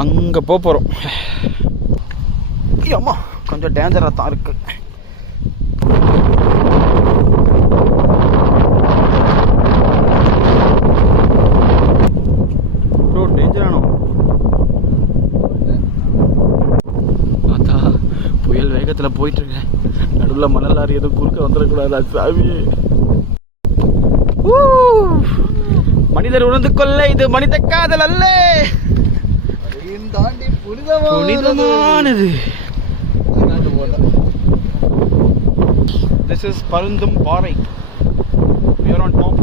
அங்கே போகிறோம். அம்மா கொஞ்சம் டேஞ்சராக தான் இருக்குது. டேஞ்சரானோ பார்த்தா புயல் வேகத்தில் போயிட்டுருக்கேன். நடுவில் மணல் லாரி எதுவும் குறுக்க வந்துடக்கூடாது சாமி. மனிதர் உணர்ந்து கொள்ள இது மனித காதல் அல்ல, தாண்டி புனிதமானது. This is பருந்தும் பாறை. We are on top.